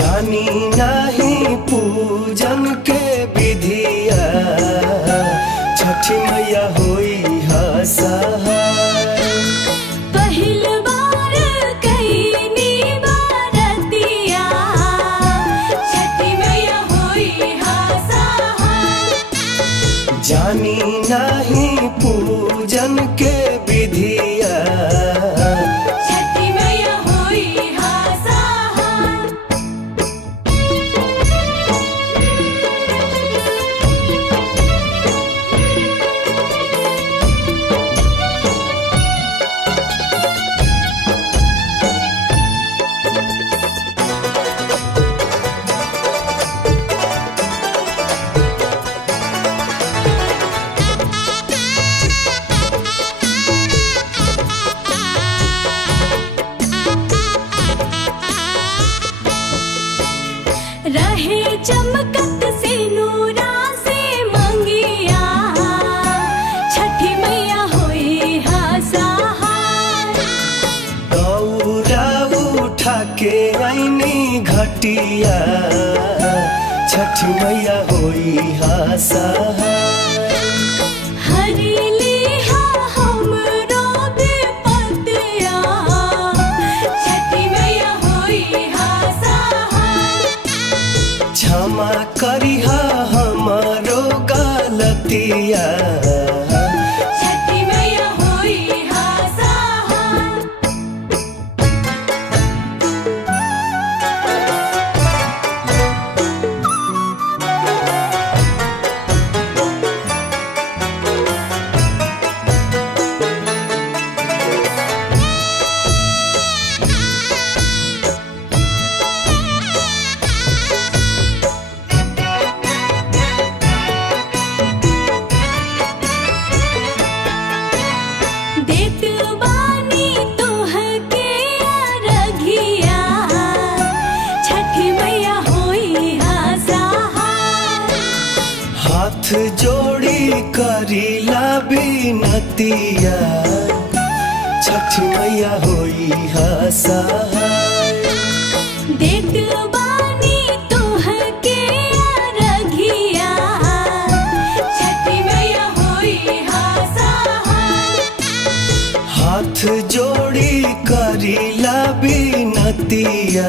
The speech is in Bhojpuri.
जानी नहीं पूजन के विधिया, छठी मैया होई हा सहाय। पहिल बार कईनी बारतिया, छठी मैया होई हा सहाय। जानी नहीं पूजन के विधिया, छठी मैया होई हा सहाय। रहे चमकत से नूरा से मंगिया, छठी मैया होई हा सहाय। दौरा उठा के आईनी घटिया, छठी मैया होई हा सहाय। हरिली हा हमरो विपतिया, छठी मैया होई हा सहाय। क्षमा करिहा हमारो गलतिया, छठी मैया होई हा सहाय। देत बानी तोहके अरघिया, छठी मैया होई हा सहाय। हाथ जोड़ी करीला बिनतिया, छठी मैया होई हा सहाय। देत बानी तोहके अरघिया, छठी मैया होई हा सहाय। हाथ जोड़ी करीला बिनतिया,